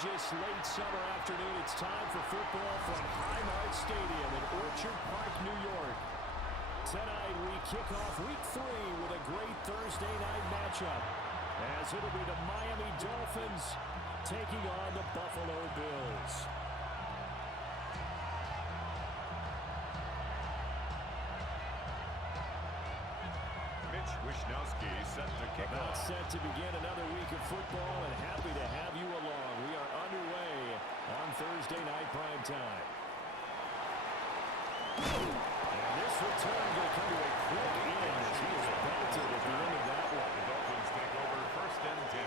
gorgeous late summer afternoon. It's time for football from Highmark Stadium in Orchard Park, New York. Tonight we kick off week 3 with a great Thursday night matchup, as it'll be the Miami Dolphins taking on the Buffalo Bills. Wishnowski set to kick About off. set to begin another week of football, and happy to have you along. We are underway on Thursday night primetime. And this return will come to a quick end as he is belted at the end of that one. The Dolphins take over 1st and 10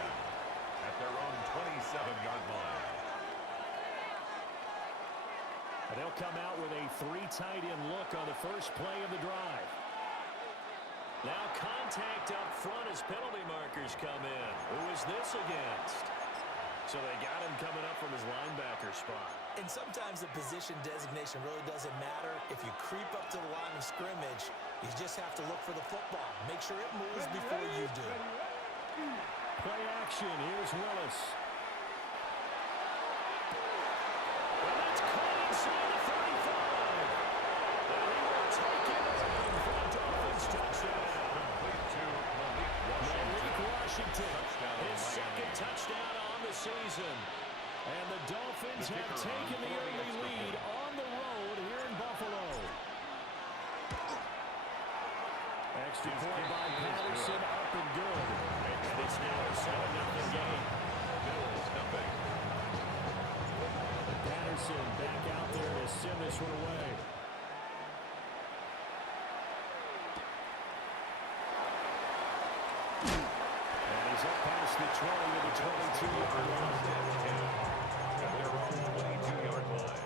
at their own 27-yard line. And they'll come out with a 3 tight end look on the first play of the drive. Now contact up front as penalty markers come in. Who is this against? So they got him coming up from his linebacker spot. And sometimes the position designation really doesn't matter. If you creep up to the line of scrimmage, you just have to look for the football. Make sure it moves before you do. Play action. Here's Willis. And that's caught inside the 35. And he will take it for a Dolphins touchdown. Malik Washington, his second touchdown on the season. And the Dolphins have taken the early lead on the road here in Buffalo. Extra point by Patterson, up and good. And it's now a 7-0 game. Bills nothing. Patterson back out there to send this one away. And he's up past the 20 with a 22-yard line. At their own 22-yard line.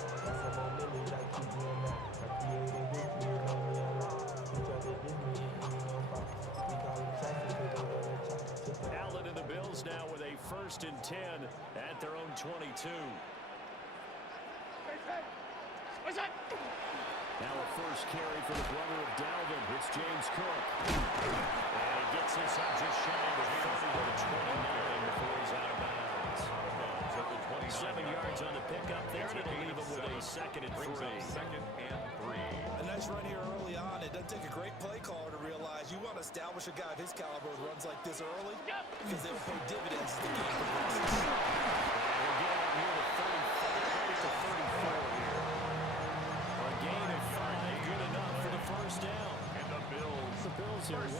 Allen and the Bills now with a 1st and 10 at their own 22. Now a first carry for the brother of Dalvin. It's James Cook. And he gets this up just shy of the 30 to the 29 before he's out of bounds. 7 yards on the pickup there, and it'll leave him with a 2nd and 3. 2nd and 3. A nice run here early on. It doesn't take a great play caller to realize you want to establish a guy of his caliber with runs like this early, because they'll pay dividends as the game progresses. We're getting up here to 35 to 34 here. A gain of 5, good enough for the first down. And the Bills Are 1-1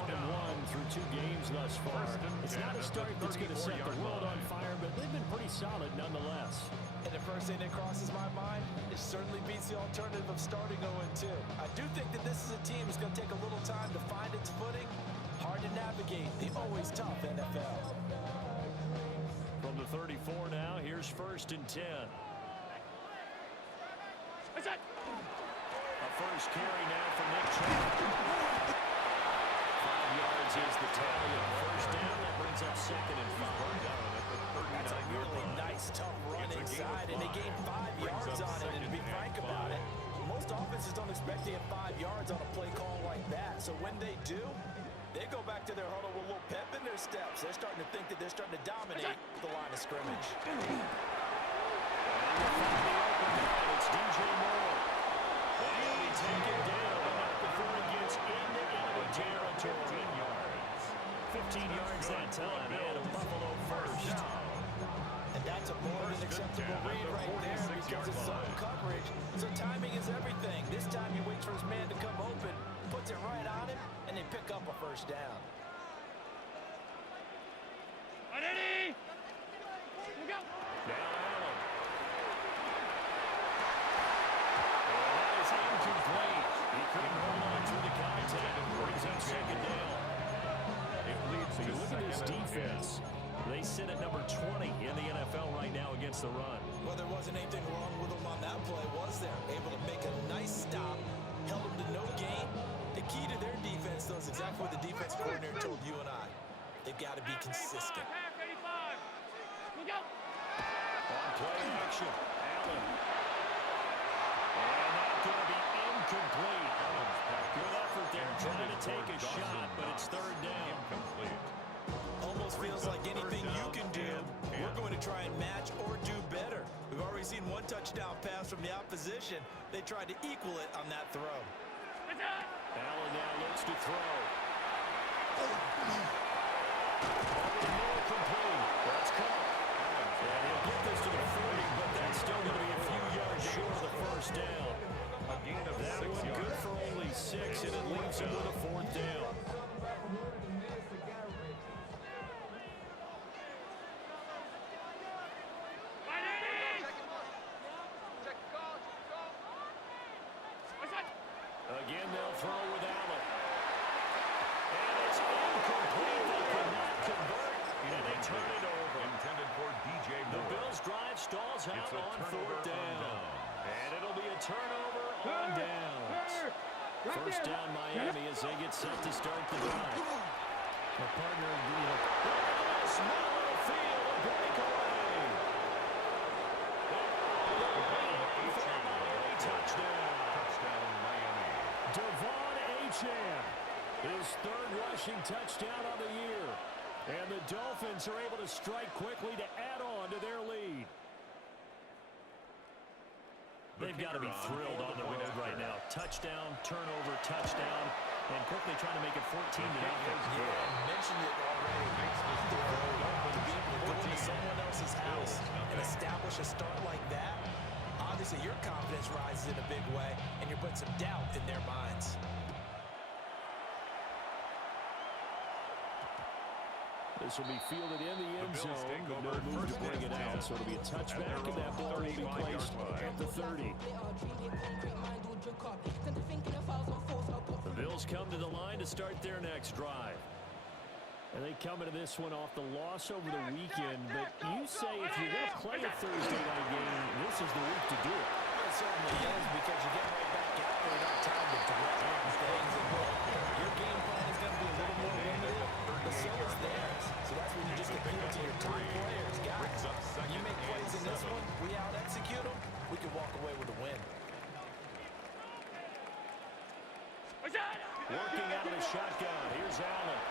through 2 games thus far. It's not a start that's going to set the world on fire, but they've been pretty solid nonetheless. And the first thing that crosses my mind, it certainly beats the alternative of starting 0-2. I do think that this is a team that's going to take a little time to find its footing. Hard to navigate the always tough NFL. From the 34 now, here's 1st and 10. A first carry now for Nick Chubb. 5 yards is the tally. First down, that brings up 2nd and 5. That's a really nice, tough run inside, and they gained 5 yards on it. And to be frank about it, most offenses don't expect to get 5 yards on a play call like that. So when they do, they go back to their huddle with a little pep in their steps. They're starting to think that they're starting to dominate the line of scrimmage. It's DJ Moore. And he taken down before he gets into enemy territory. 15 yards that time, and a Buffalo first. And that's a more than acceptable read right there because it's zone coverage. So timing is everything. This time he waits for his man to come open, puts it right on him, and they pick up a first down. Ready? Here we go. Now Allen. And that is incomplete. He couldn't hold on through the contact and brings up 2nd down. It leads to Look at this defense. They sit at number 20 in the NFL right now against the run. Well, there wasn't anything wrong with them on that play, was there? Able to make a nice stop, held them to no gain. The key to their defense, though, is exactly what the defense coordinator told you and I. They've got to be consistent. On play action, Allen. And that's going to be incomplete. Good effort there, trying to take a shot, but it's 3rd down. Incomplete. Almost almost feels like anything you can do, we're going to try and match or do better. We've already seen one touchdown pass from the opposition. They tried to equal it on that throw. Allen now looks to throw. Over the middle, complete. That's caught. And he'll get this to the 40, but that's still going to be a few yards short of the first down. A gain of That 6 one yards. good for only 6, and it leaves him with a 4th down. Again, they'll throw with Allen. And it's incomplete. They cannot convert, and they turn it over. Intended for DJ Moore. The Bills' drive stalls out It's a on turnover 4th down. on down. And it'll be a turnover on downs. First down Miami as they get set to start the drive. The partner, look at this, middle of the field, a breakaway. Touchdown. Touchdown, Miami. Devon Achane, his 3rd rushing touchdown of the year. And the Dolphins are able to strike quickly to add on to their lead. They've got to be thrilled on the road right now. Touchdown, turnover, touchdown, and quickly trying to make it 14 to nothing. Yeah, I mentioned it already. Makes me throw to be able to go into someone else's house and establish a start like that. Obviously, your confidence rises in a big way, and you're putting some doubt in their minds. This will be fielded in the end zone, but no move to bring it out. So it'll be a touchback, and that ball will be placed at the 30. The Bills come to the line to start their next drive. And they come into this one off the loss over the weekend. But you say if you're going to play a Thursday night game, this is the week to do it. It certainly is, because you get right back out there, you don't have time to dwell on things. And your game plan is going to be a little more limited, but so is theirs. So that's when you just appeal to your top players. Guys, you make plays in this one, we out-execute them, we can walk away with a win. Working out of the shotgun. Here's Allen.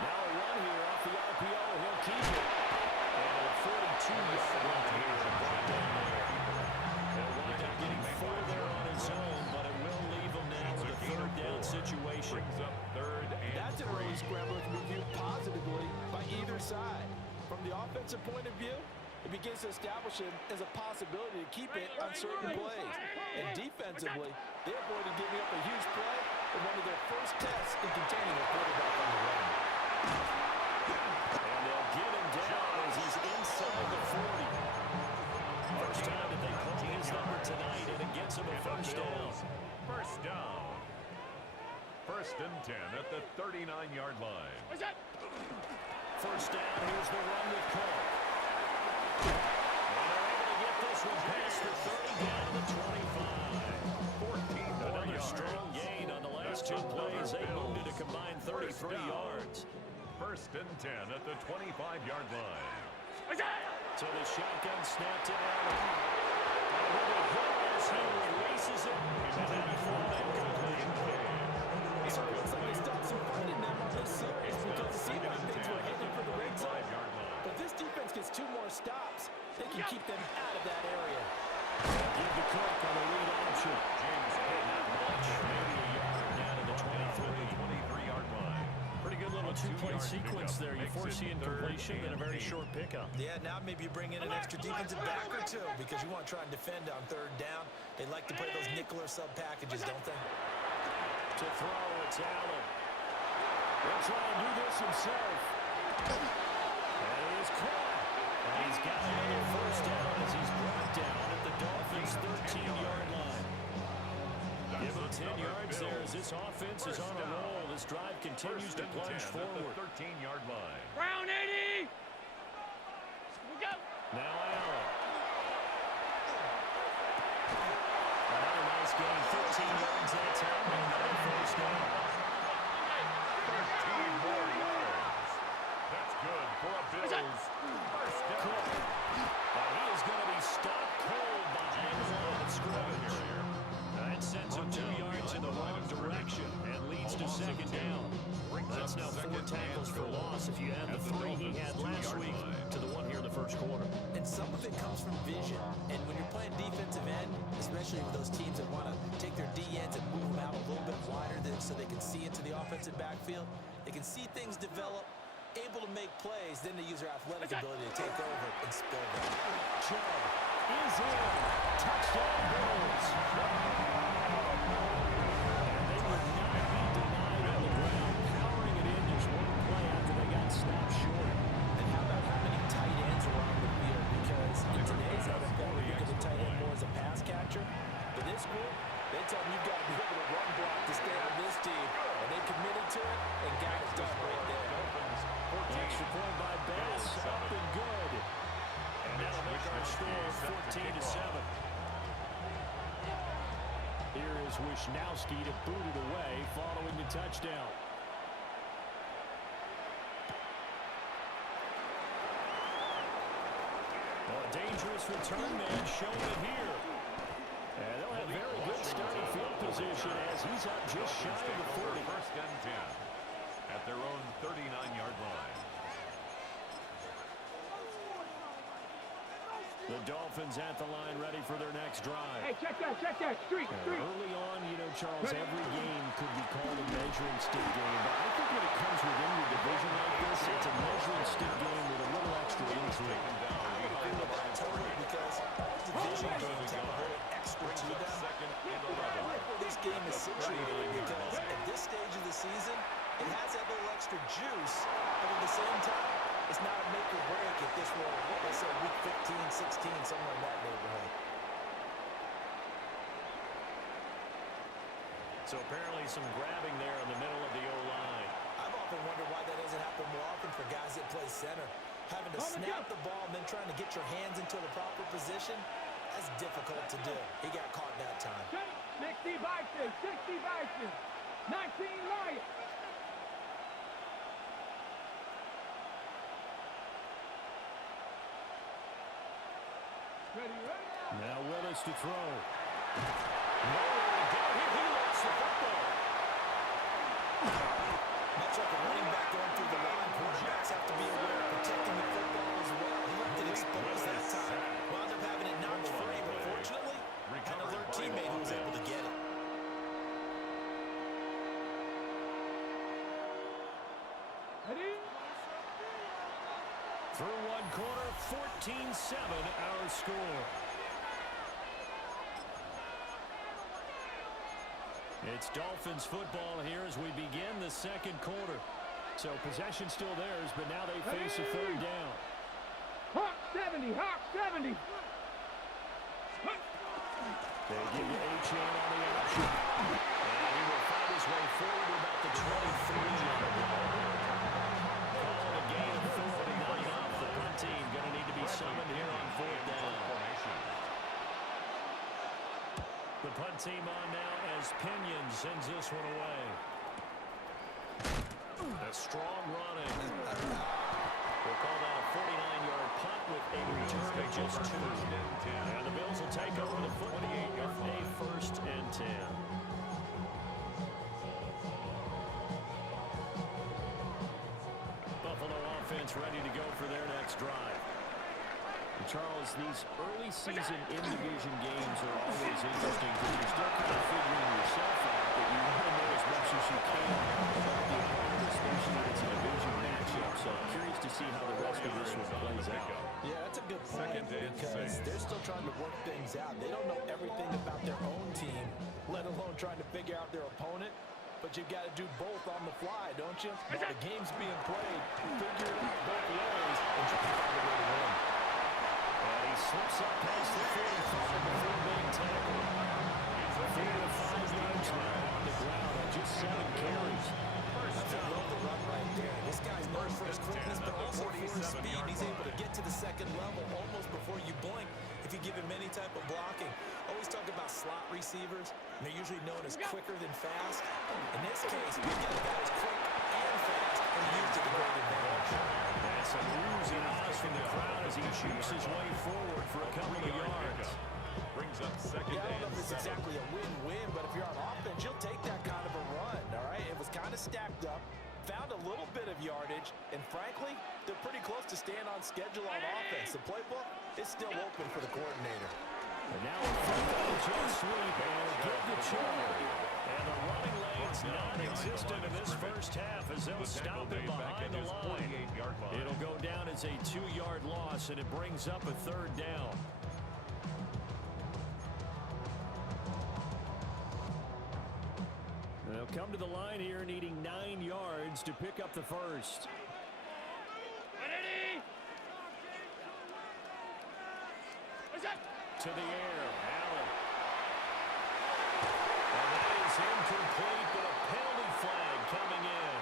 Now a run here off the RPO. He'll keep it. And a 42-yard run here. He'll wind up getting 4 there on his own, but it will leave him now with a 3rd down situation. Brings up 3rd and That's an early scramble that can be viewed positively by either side. From the offensive point of view, it begins to establish it as a possibility to keep it on certain plays. And defensively, they avoided giving up a huge play in one of their first tests in containing a quarterback on the run. And they'll get him down as he's inside the 40. First time that they call his number tonight, and it gets him a first down. First down. 1st and 10 at the 39-yard line. First down, here's the run with Cook. And they're able to get this one past the 30 down to the 25. 14 more Another yards. strong gain on the last 2 plays. They moved it a combined 33 yards. 1st and 10 at the 25-yard line. So the shotgun snap to Allen. And with a hit as he releases it, and then thrown incomplete. So it looks like they stopped some fight in them on this series, because it seemed like things were heading for the red zone. But this defense gets 2 more stops. They can keep them out of that area. Give the Cook on the lead option. James not much. Maybe a yard down to the 23-yard line. Pretty good little 2-point sequence there. You foresee incompletion and a very short pickup. Yeah, now maybe you bring in an extra defensive back or 2, because you want to try and defend on 3rd down. They like to play those nickel or sub packages, don't they? To throw, it's Allen. He'll try and do this himself. And he's caught. And he's got another first down as he's brought down at the Dolphins' 13-yard line. Give him 10 yards there as this offense is on a roll. This drive continues to plunge forward. 13-yard line. Brown 80! We go! Now Allen. Another nice gain, 13 yards that time, and another first down. 13 more yards. That's good for a Bills first down. And he is going to be stopped cold behind the line of scrimmage. That sends him 2 yards in the wrong direction and leads to second down. That's now 4 tackles for loss if you add the 3 he had last week to the 1 here in the first quarter. And some of it comes from vision. And when you're playing defensive end, especially with those teams that want to take their D-ends and move them out a little bit wider so they can see into the offensive backfield, they can see things develop, able to make plays, then they use their athletic ability to take over and spill them. Chubb is in. Touchdown Bills. And they would not be denied on the ground, powering it in just one play after they got stopped short. And how about how many tight ends are on the field? Because in today's NFL, we think of the tight end more as a pass catcher. For this group, they tell them you've got to be able to run block to stay on this team. And they committed to it and got it done right there. Extra point by Bass, up and good. And that'll make our score 14-7. Here is Wisnowski to boot it away following the touchdown. Well, a dangerous return man showing it here. And they'll have very good starting field position as he's up just shy of the 40. First and 10 at their own 39-yard line. The Dolphins at the line ready for their next drive. Hey, check that, street. Early on, you know, Charles, every game could be called a measuring stick game. But I think when it comes within your division like this, it's a measuring stick game with a little extra intrigue. Totally, because division games have a little extra to them. I like where this game is situated because at this stage of the season, it has that little extra juice, but at the same time, it's not a make or break if this were, let's say, week 15, 16, somewhere in that neighborhood. So apparently some grabbing there in the middle of the O-line. I've often wondered why that doesn't happen more often for guys that play center. Having to snap the ball and then trying to get your hands into the proper position, that's difficult to do. He got caught that time. 60 Vikings, 19 Lions. Ready. Now Willis to throw. Nowhere to go. He lost the football. Much like a running back going through the line, quarterbacks have to be aware of protecting the football as well. He left it exposed that time. Wound up having it knocked free, but fortunately, had an alert teammate who was able to get it. Ready? Through one quarter, 14-7 our score. It's Dolphins football here as we begin the second quarter. So possession still theirs, but now they face a third down. Hawk 70, Hawk 70. They give you A-Chain on the option. And he will find his way forward to about the 23-yard line. Call it a gain of 4, not enough. The punt team going to need to be summoned here on fourth down. The punt team on now as Pinion sends this one away. A strong running. We'll call that a 49-yard punt with a return of just 2. And the Bills will take over the football with a first and 10. Buffalo offense ready to go for their next drive. And Charles, these early season in-division games are always interesting because you're still kind of figuring yourself out, but you want to know as much as you can about the opponent, especially when it's a division matchup. So I'm curious to see how the rest of this one plays out. Yeah, that's a good point because they're still trying to work things out. They don't know everything about their own team, let alone trying to figure out their opponent. But you've got to do both on the fly, don't you? While the game's being played, figure it out both ways and try to find a way to win. And he slips up past the 45 before being tackled. 4 to 5 yards now on the ground on just 7 carries. I love the run right there. This guy's known for his quickness, but also for his speed. He's able to get to the second level almost before you blink if you give him any type of blocking. Always talk about slot receivers, and they're usually known as quicker than fast. In this case, we got a guy who's quick and fast, and he used it to great advantage. And some oohs and ahs from the crowd as he shoots his way forward for a couple of yards. Brings up second and 6. was exactly a win-win, but if you're on offense, you'll take that kind of a run, all right? It was kind of stacked up, found a little bit of yardage, and frankly, they're pretty close to staying on schedule on offense. The playbook is still open for the coordinator. And now a jet sweep and get the charge. And the running lane's non-existent in this first half as they'll stop him behind the line. It'll go down as a 2-yard loss, and it brings up a third down. They'll come to the line here needing 9 yards to pick up the first. To the air, Allen. And that is incomplete, but a penalty flag coming in.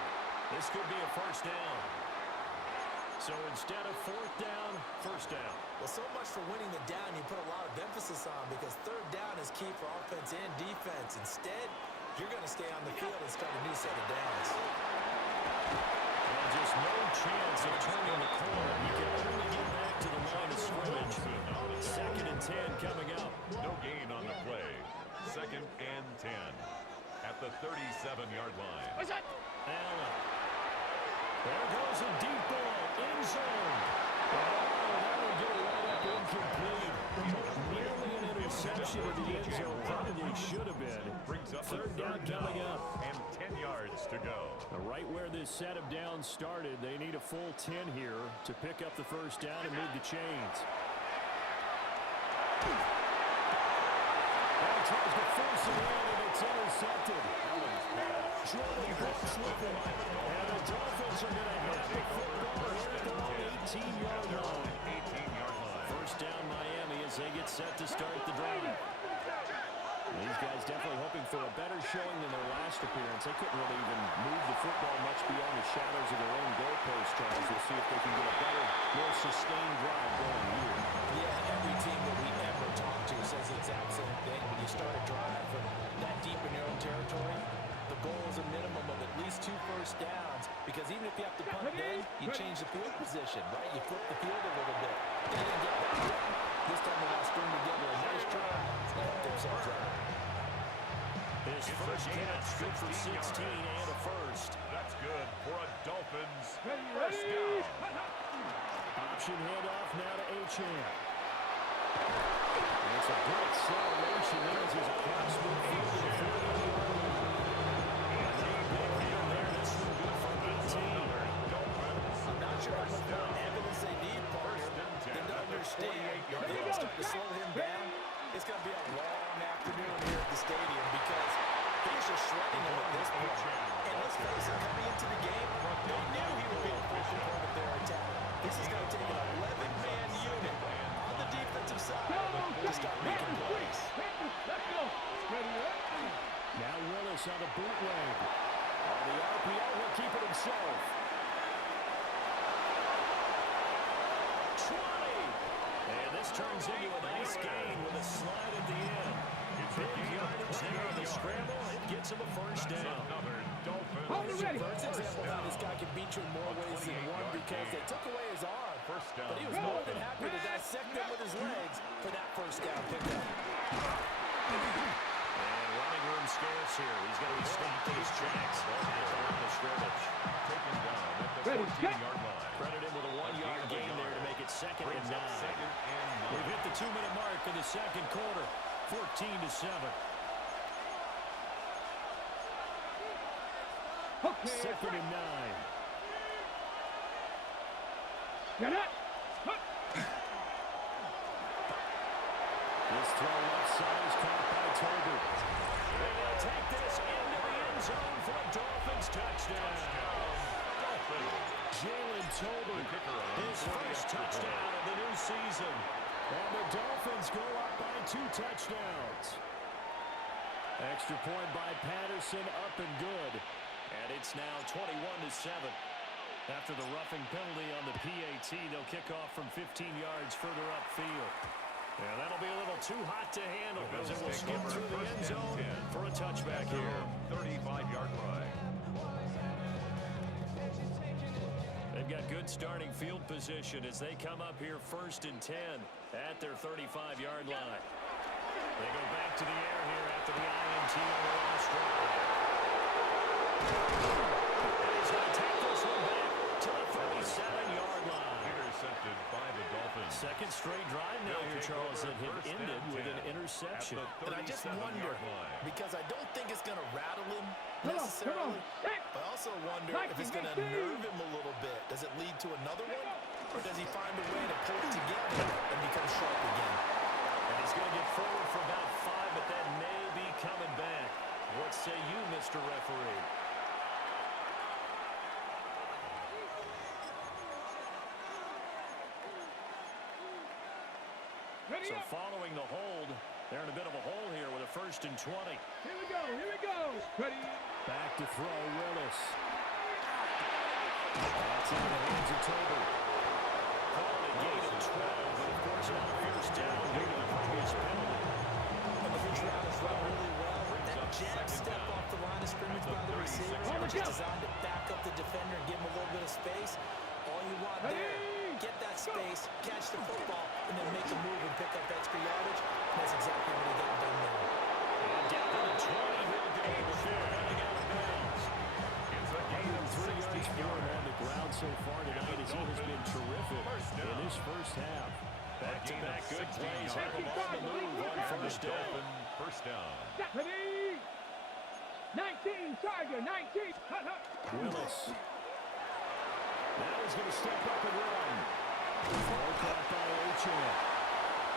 This could be a first down. So instead of fourth down, first down. Well, so much for winning the down you put a lot of emphasis on, because third down is key for offense and defense. Instead, you're going to stay on the field and start a new set of downs. And just no chance of turning the corner. You can only get back to the line of scrimmage. 2nd and 10 coming up. No gain on the play. 2nd and 10 at the 37-yard line. Allen. There goes a deep ball. End zone. Oh, that will get right up incomplete. Nearly an interception in the end zone. Probably should have been. Brings up Third down coming up. And 10 yards to go. Right where this set of downs started, they need a full 10 here to pick up the first down and move the chains. Ball tries to force it in, and it's intercepted. Jordan Brooks with it. And the Dolphins are going to have the football here at their own 18-yard line. 18-yard line. First down Miami as they get set to start the drive. These guys definitely hoping for a better showing than their last appearance. They couldn't really even move the football much beyond the shadows of their own goalpost, Charles. We'll see if they can get a better, more sustained drive going here. Yeah, every team that we ever talk to says the exact same thing. When you start a drive from that deep in your own territory, the goal is a minimum of at least 2 first downs, because even if you have to punt then, you change the field position, right? You flip the field a little bit. They didn't get that. This time they got to string together a nice drive to help themselves out. His first catch, good for 16 and a first. That's good for a Dolphins Ready, first ready. down. Option handoff now to Achane. It's a good acceleration as he's across midfield to the 40-yard line. And a big hit there. This one good for 18. I'm not sure how much more evidence they need, partner, than to understand if they can start to slow him down. It's going to be a long afternoon here at the stadium, because he's just shredding him at this point. And let's face it, coming into the game, they knew he would be a focal point of their attack. This is going to take an 11-man unit on the defensive side to start making plays. Let's go. Ready, ready. Now Willis on a bootleg. On the RPO, he'll keep it himself. 20. And this turns into a nice gain with a slide at the end. Big yardage there on the scramble. It gets him a first down. Hold it ready. First example of how this guy can beat you in more ways than one, because they took away his arm, but he was more than happy to dissect them with his legs for that first down pickup. And running room scarce here. He's going to be stopped in his tracks at the line of scrimmage. Taken down at the Ready, 14-yard line. Credit him with a 1-yard gain there to make it 2nd and 9. We've hit the 2-minute mark in the second quarter. 14-7. Okay. 2nd and 9. Get up. This throw left side is caught by Tolbert. They're going to take this into the end zone for a Dolphins touchdown. Jalen Tolbert, his first touchdown of the new season. And the Dolphins go up by 2 touchdowns. Extra point by Patterson, up and good. And it's now 21-7. After the roughing penalty on the PAT, they'll kick off from 15 yards further upfield. And that'll be a little too hot to handle as it will skip through the end zone for a touchback here. 35-yard line. They've got good starting field position as they come up here 1st and 10 at their 35-yard line. They go back to the air here after the INT on the last drive. And he's going to take this one back to the 37-yard line. Intercepted by the Dolphins. Second straight drive now here, Charles, that have ended with an interception. And I just wonder, because I don't think it's going to rattle him necessarily, I also wonder if it's going to nerve him a little bit. Does it lead to another one? Or does he find a way to pull it together and become sharp again? And he's going to get forward for about 5, but that may be coming back. What say you, Mr. Referee? So following the hold, they're in a bit of a hole here with a 1st and 20. Here we go, here we go. Ready? Back to throw, Willis. That's into the hands of Tober. Call it a gain of 12, but of course not a first down due to the previous penalty. And the pitch route is run really well. That jab step off the line of scrimmage by the receiver, which is designed to back up the defender and give him a little bit of space. All you want there, get that space, catch the football, and then make a move and pick up extra yardage. And that's exactly what he got done there. And down to the 20, he'll be able to running out of bounds. It's a gain of 3 yards 16 for him yards. on the ground so far tonight as he has been terrific in his first half. Back-to-back good plays have him on the move on first down. First down. Ready? 19, Tiger, 19. Hut, hut. Willis. Now he's going to step up and run. Ball caught by Ochoa.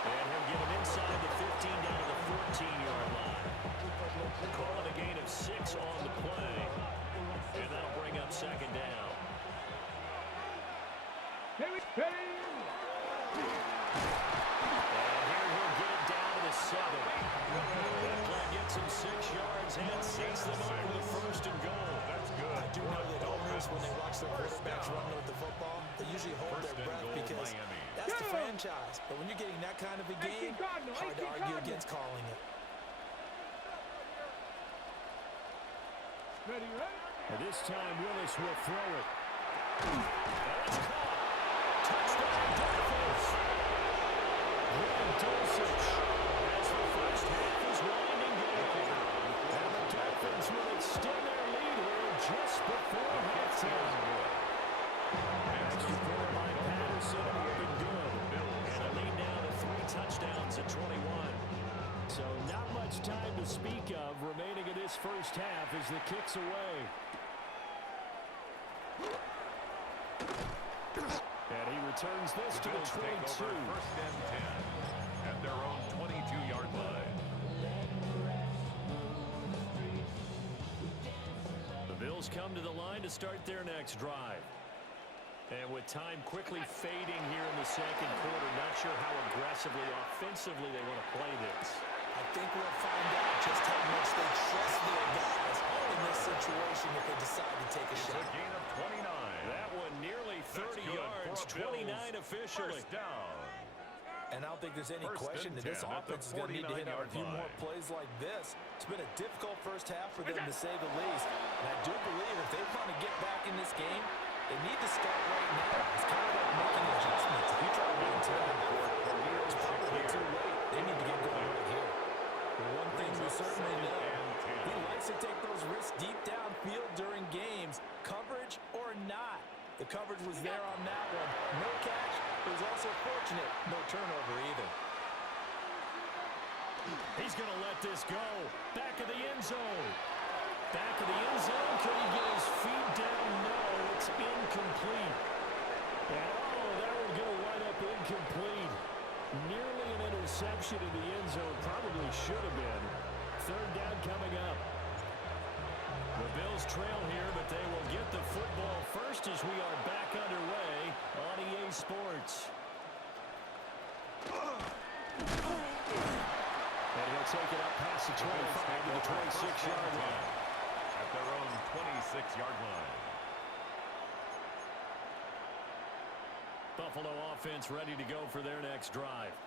And he'll get him inside the 15 down to the 14-yard line. Call it a gain of 6 on the play. And that'll bring up 2nd down. Here we go. And here he'll get it down to the 7. That play gets him 6 yards and sets them up with a 1st and goal. That's good. I do know that owners, when they watch their quarterbacks run with the football, they usually hold their breath because that's the franchise. But when you're getting that kind of a game, hard to argue against calling it. Ready, ready? And this time Willis will throw it. That's caught. Touchdown Dolphins. Greg Dulcich as the first half is winding down. And the Dolphins will extend their lead here just before halftime. Extra point by Patterson up and good. And a lead now to 3 touchdowns at 21. So not much time to speak of remaining in this first half as the kick's away. And he returns this to the 22. First and 10 at their own 22-yard line. The Bills come to the line to start their next drive. And with time quickly fading here in the second quarter, not sure how aggressively, offensively they want to play this. I think we'll find out just how much they trust their guys in this situation if they decide to take a It's shot. a gain of 29. That one nearly 30 yards, 29 officially. First down. And I don't think there's any First question and that this 10 at the offense is going to need to hit out a 49-yard few more line. plays like this. It's been a difficult first half for them, to say the least. And I do believe if they want to get back in this game, they need to start right now. It's kind of like making adjustments. If you try to wait until the fourth quarter, it's probably too late. They need to get going right here. Well, one thing we certainly know, he likes to take those risks deep downfield during games, coverage or not. The coverage was there on that one. No catch. It was also fortunate. No turnover either. He's going to let this go. Back of the end zone. Back of the end zone. Can he get his feet down? No, it's incomplete. And that one going to wind up incomplete. Nearly an interception in the end zone. Probably should have been. 3rd down coming up. The Bills trail here, but they will get the football first as we are back underway on EA Sports. And he'll take it up past the 25 to the 26-yard line. At their own 26-yard line. Buffalo offense ready to go for their next drive.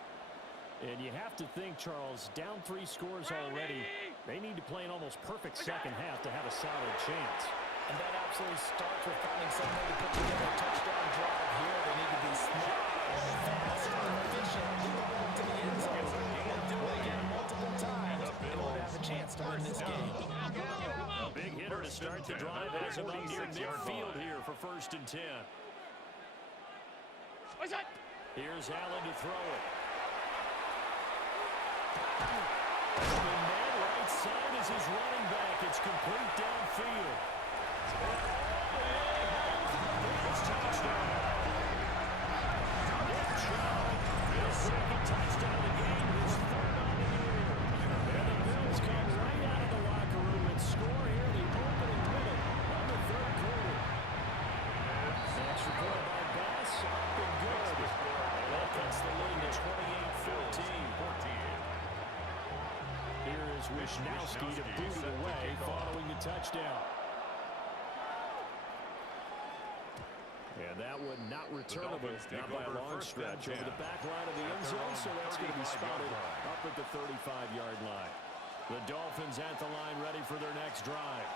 And you have to think, Charles, down 3 scores already. They need to play an almost perfect second half to have a solid chance. And that absolutely starts with finding some way to put together a touchdown drive here. They need to be smart, fast, and efficient. Get the ball to the end zone. And do it again multiple critical times in order to have a chance to win this game. A big hitter to start the drive has him up near midfield here for 1st and 10. Here's Allen to throw it. The man right side is his running back. It's complete downfield. It's touchdown. His second touchdown of the game, his 3rd on the year. And the Bills come right out of the locker room and score here in the opening minute of the 3rd quarter. Extra point by Bass, up and good. That cuts the lead to 28-14. Here is Wisnowski to boot it away following the touchdown. And that one not returnable, not by a long stretch, over the back line of the end zone, so that's going to be spotted up at the 35-yard line. The Dolphins at the line ready for their next drive.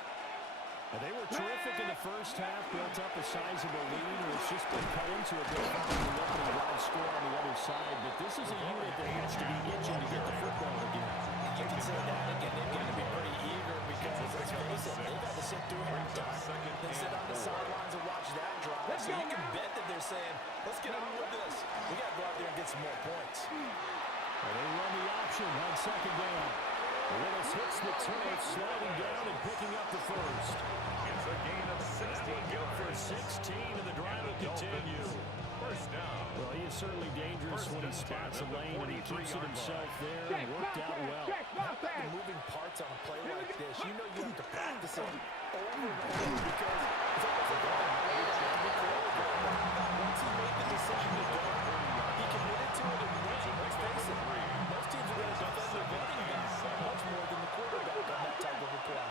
And they were terrific in the first half, built up a sizable lead, and it's just been cut into a bit following the opening drive score on the other side. But this is a unit that has to be itching to get the football again. You can say that again. They've got to be pretty eager because, let's face it, they've had to sit through halftime. They sit on the sidelines and watch that drive. So you can bet that they're saying, let's get on with this. We got to go out there and get some more points. And they run the option on 2nd down. Willis hits the turret, sliding down and picking up the first. It's a gain of 16 Good for 16, and the drive will continue. First down. Well, he is certainly dangerous when he spots a lane, and he keeps it himself there and worked out well. The moving parts on a play like this, you know you have to practice it over and over because it's almost like once he made the decision to go, he committed to it and went. Let's face it, most teams are going to defend their running back much more than the quarterback on that type of a play.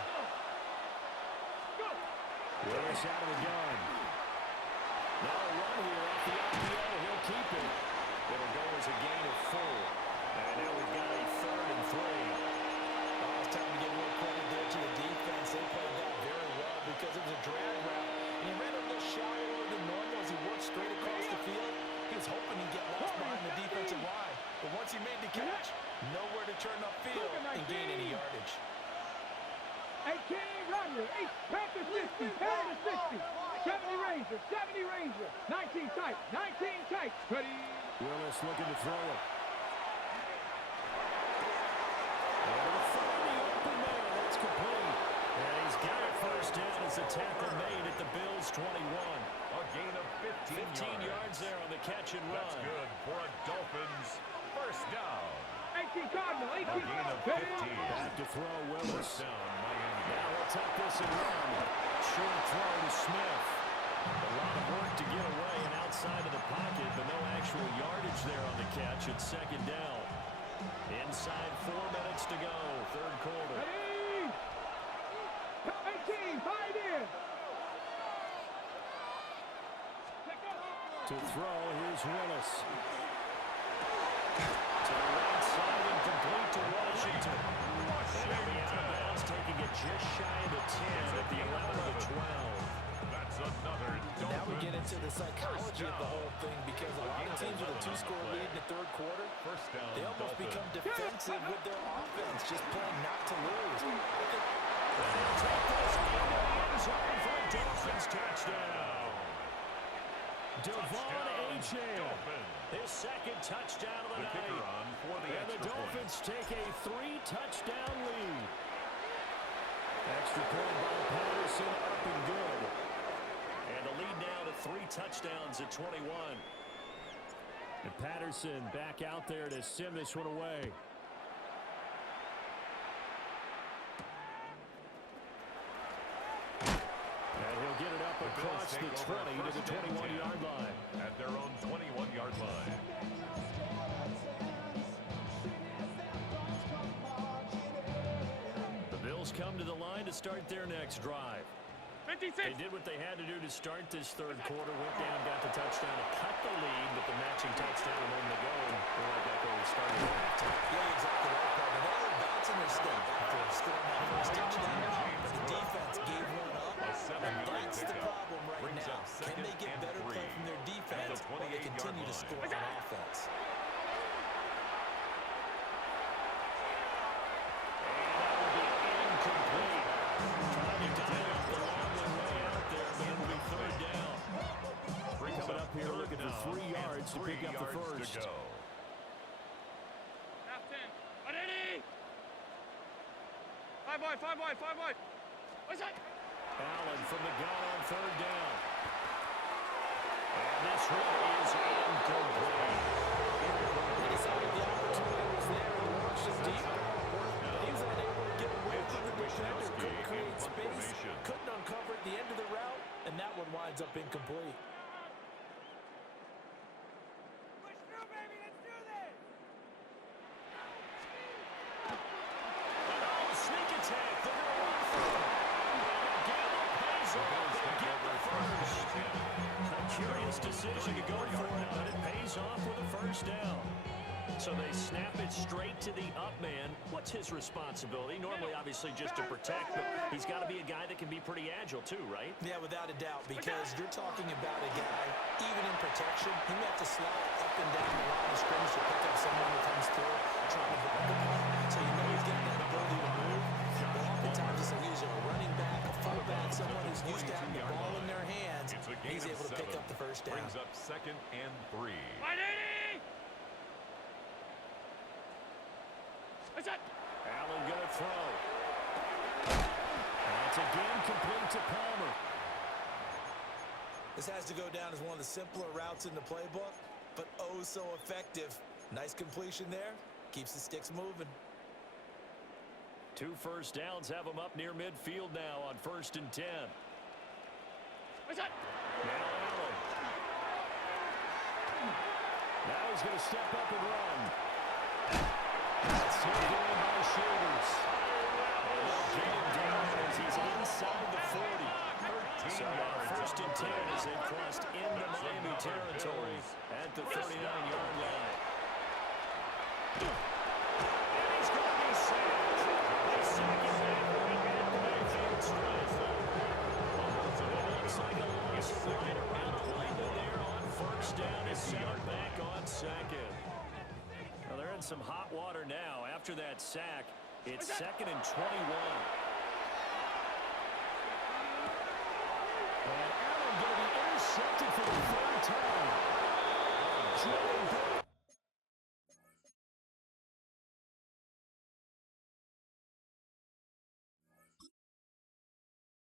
Willis out of the gun. Now a run here off the RPO. He'll keep it. It'll go as a gain of 4. And now we've got a 3rd and 3. Oh, it's time to give a little credit there to the defense. They played that very well because it was a drag route. And he ran a little shallower than normal as he worked straight across the field. He was hoping he'd get lost behind the defensive line. But once he made the catch, nowhere to turn upfield and gain any yardage. 18 Rodney, 8 Panthers 50, Panthers 60, 70 Ranger, 70 Ranger, 19 tight, 19 tight. Ready? Willis looking to throw it. Over the front of the open man. That's complete. And he's got it first down as the tackle made at the Bills' 21. A gain of 15 yards there on the catch and run. That's good for a Dolphins first down. 18 Cardinal, 18 A gain of 15. Back to throw Willis. First down, Miami. Now he'll take this and run. Short throw to Smith. A lot of work to get away and outside of the pocket, but no actual yardage there on the catch at 2nd down. Inside 4 minutes to go, 3rd quarter. Ready? 18, fight in. To throw, here's Willis. To the right side and complete to Washington. And he'll be out of bounds, taking it just shy of the 10 at the 11 of the 12. That's another Dolphin. Now we get into the psychology of the whole thing because a lot of teams with a 2-score lead in the 3rd quarter, First down, they almost Dolphins. become defensive with their offense, just playing not to lose. And he'll take this into the end zone for a Dolphins touchdown. Devon Achane, his 2nd touchdown of the kicker night. on for the And the extra point. Dolphins take a 3-touchdown lead. Extra point by Patterson, up and good. And the lead now to 3 touchdowns at 21. And Patterson back out there to send this one away. And he'll get it up across the 20 to the 21-yard line. At their own 21-yard line. The Bills come to the line to start their next drive. 56. They did what they had to do to start this 3rd quarter, went down, got the touchdown to cut the lead, but the matching touchdown a moment ago, they're right back where we started at halftime. Yeah, exactly right, Paul. They were bouncing their step after scoring that first touchdown, but the defense gave one up, and that's the problem right now. Can they get better play from their defense while they continue to score on offense? to pick up the 3 yards first. to go. Half 10. Ready? 5 wide, 5 wide, 5 wide. What's that? Allen from the gun on third down. And this one is incomplete. They decided the opportunity was there and launched it deep. But he was unable to get away from the defender. Couldn't create space. Couldn't uncover at the end of the route. And that one winds up incomplete. Push through, baby. Let's do this. Oh, sneak attack. They're going to run for it. And Gamble pays off. They get the first. A curious decision to go for it, but it pays off with a first down. So they snap it straight to the up man. What's his responsibility? Normally, obviously, just to protect, but he's got to be a guy that can be pretty agile, too, right? Yeah, without a doubt, because you're talking about a guy, even in protection, he may have to slide up and down the line of scrimmage to pick up someone who comes through trying to block the ball. So you know he's got that ability to move. But oftentimes it's usually a running back, a fullback, someone who's used to having the ball in their hands. He's able to pick up the first down. Brings up 2nd and 3. 180. What's that? Allen going to throw. That's again complete to Palmer. This has to go down as one of the simpler routes in the playbook, but oh so effective. Nice completion there. Keeps the sticks moving. 2 first downs have him up near midfield now on 1st and 10. What's that? Now Allen. Now he's going to step up and run. That's taken away by the shoulders. They'll get him down as he's inside the 40. So 1st and 10 as they crossed into Miami territory at the 39-yard line. And he's going to be sacked. They sack him right at the midfield stripe. So it looks like a loss right around the window there on 1st down. It's set back on 2nd. Well, they're in some hot water now. After that sack, it's 2nd and 21. And Allen going to be intercepted for the